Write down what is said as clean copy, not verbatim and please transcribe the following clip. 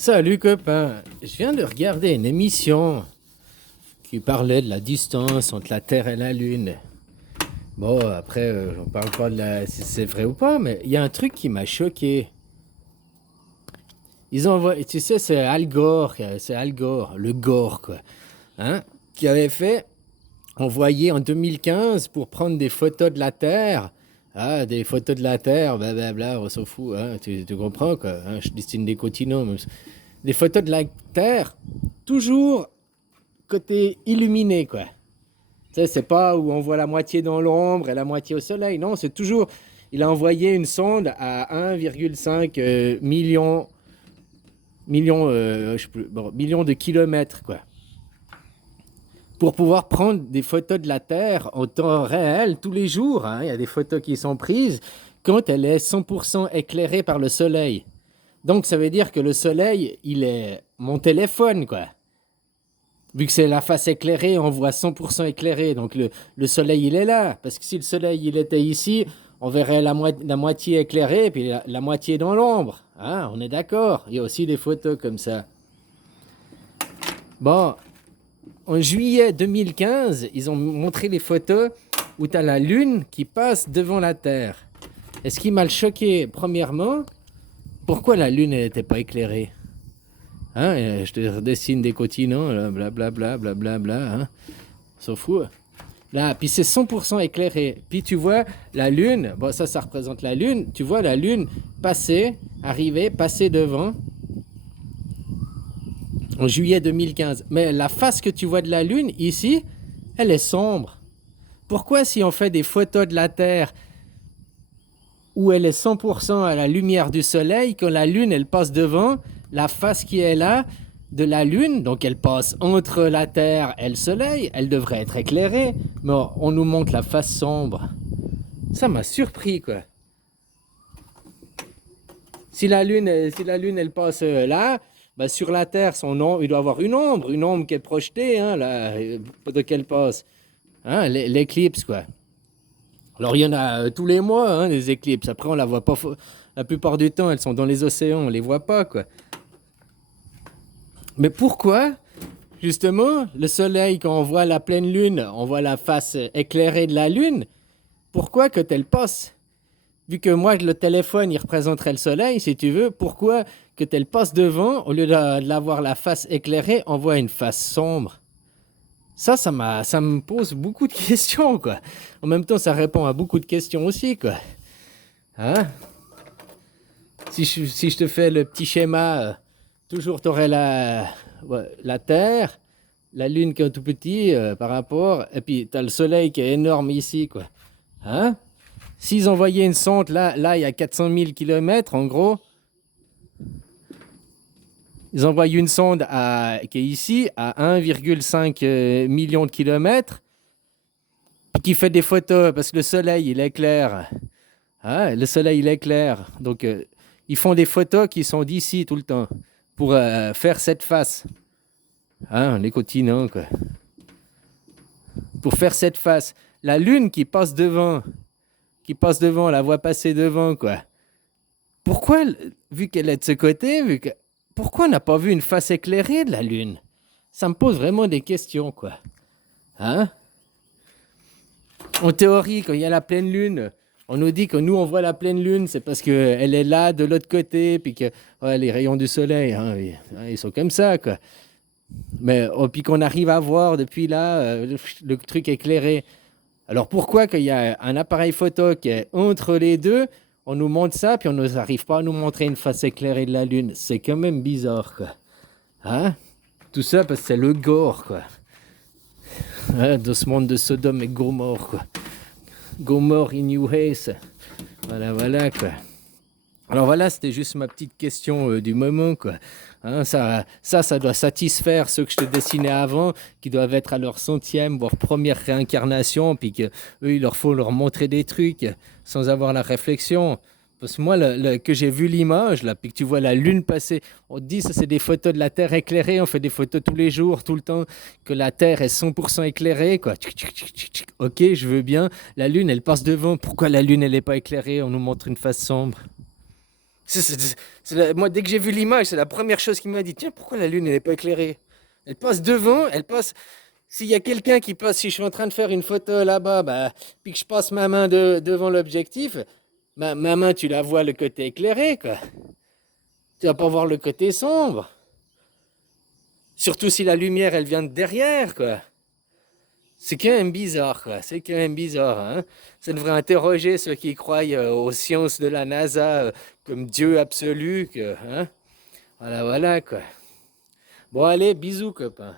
Salut copain, je viens de regarder une émission qui parlait de la distance entre la Terre et la Lune. Bon, après, on parle pas si c'est vrai ou pas, mais il y a un truc qui m'a choqué. Ils ont tu sais, c'est Al Gore, le Gore quoi, hein, qui avait fait envoyer en 2015 pour prendre des photos de la Terre. Ah, des photos de la Terre, blablabla, on s'en fout, hein, tu comprends quoi, hein, je dessine des continents. Des photos de la Terre, toujours côté illuminé, quoi. Tu sais, c'est pas où on voit la moitié dans l'ombre et la moitié au soleil. Non, c'est toujours. Il a envoyé une sonde à 1,5 je sais plus, bon, millions de kilomètres, quoi. Pour pouvoir prendre des photos de la Terre en temps réel tous les jours, hein. Il y a des photos qui sont prises quand elle est 100% éclairée par le soleil. Donc ça veut dire que le soleil, il est mon téléphone, quoi. Vu que c'est la face éclairée, on voit 100% éclairé. Donc le soleil, il est là. Parce que si le soleil, il était ici, on verrait la moitié éclairée et puis la moitié dans l'ombre. Ah, on est d'accord. Il y a aussi des photos comme ça. Bon, en juillet 2015, ils ont montré les photos où tu as la Lune qui passe devant la Terre. Et ce qui m'a choqué, premièrement, pourquoi la Lune n'était pas éclairée? Hein, je te dessine des continents, blablabla, blablabla, hein. On s'en fout. Là, puis c'est 100% éclairé. Puis tu vois la Lune, bon ça représente la Lune, tu vois la Lune passer, arriver, passer devant en juillet 2015. Mais la face que tu vois de la Lune ici, elle est sombre. Pourquoi si on fait des photos de la Terre où elle est 100% à la lumière du soleil, quand la Lune elle passe devant, la face qui est là de la Lune, donc elle passe entre la Terre et le soleil, elle devrait être éclairée, mais on nous montre la face sombre. Ça m'a surpris quoi. Si la Lune elle passe là, bah, sur la Terre, il doit avoir une ombre qui est projetée, hein, là, de qu'elle passe. Hein, l'éclipse quoi. Alors il y en a tous les mois, hein, des éclipses. Après on la voit pas. La plupart du temps, elles sont dans les océans, on les voit pas quoi. Mais pourquoi, justement, le soleil, quand on voit la pleine lune, on voit la face éclairée de la lune, pourquoi que elle passe? Vu que moi, le téléphone, il représenterait le soleil, si tu veux, pourquoi que elle passe devant, au lieu de l'avoir la face éclairée, on voit une face sombre? Ça me pose beaucoup de questions, quoi. En même temps, ça répond à beaucoup de questions aussi, quoi. Hein? Si je te fais le petit schéma, toujours tu aurais la Terre, la Lune qui est tout petit par rapport, et puis tu as le Soleil qui est énorme ici, quoi. Hein? S'ils envoyaient une sonde, là il y a 400 000 kilomètres en gros, ils envoient une sonde qui est ici, à 1,5 million de kilomètres, qui fait des photos, parce que le Soleil, il éclaire. Hein? Le Soleil, il éclaire. Donc, ils font des photos qui sont d'ici tout le temps, pour faire cette face. Hein, les continents, quoi. Pour faire cette face. La Lune qui passe devant, la voit passer devant, quoi. Pourquoi, vu qu'elle est de ce côté, pourquoi on n'a pas vu une face éclairée de la Lune? Ça me pose vraiment des questions, quoi. Hein? En théorie, quand il y a la pleine Lune, on nous dit que nous, on voit la pleine Lune, c'est parce qu'elle est là, de l'autre côté, puis que ouais, les rayons du soleil, hein, ils sont comme ça, quoi. Mais puis qu'on arrive à voir depuis là le truc éclairé. Alors pourquoi qu'il y a un appareil photo qui est entre les deux, on nous montre ça, puis on n'arrive pas à nous montrer une face éclairée de la Lune? C'est quand même bizarre, quoi. Hein? Tout ça parce que c'est le gore, quoi. Hein, de ce monde de Sodome et Gomorre, quoi. Gomorre in New Haze. Voilà, voilà, quoi. Alors voilà, c'était juste ma petite question du moment, quoi. Hein, ça doit satisfaire ceux que je te dessinais avant, qui doivent être à leur centième, voire première réincarnation, puis qu'eux, il leur faut leur montrer des trucs sans avoir la réflexion. Parce que moi, que j'ai vu l'image, là, puis que tu vois la lune passer, on te dit ça c'est des photos de la Terre éclairée, on fait des photos tous les jours, tout le temps, que la Terre est 100% éclairée, quoi. Ok, je veux bien. La lune, elle passe devant. Pourquoi la lune, elle n'est pas éclairée? On nous montre une face sombre. Moi, dès que j'ai vu l'image, c'est la première chose qui m'a dit, tiens, pourquoi la Lune n'est pas éclairée? Elle passe devant, elle passe. S'il y a quelqu'un qui passe, si je suis en train de faire une photo là-bas, bah, puis que je passe ma main devant l'objectif, ma main, tu la vois le côté éclairé, quoi. Tu vas pas voir le côté sombre. Surtout si la lumière, elle vient de derrière, quoi. C'est quand même bizarre, quoi. C'est quand même bizarre, hein. Ça devrait interroger ceux qui croient aux sciences de la NASA comme Dieu absolu, que, hein. Voilà, voilà, quoi. Bon, allez, bisous, copain.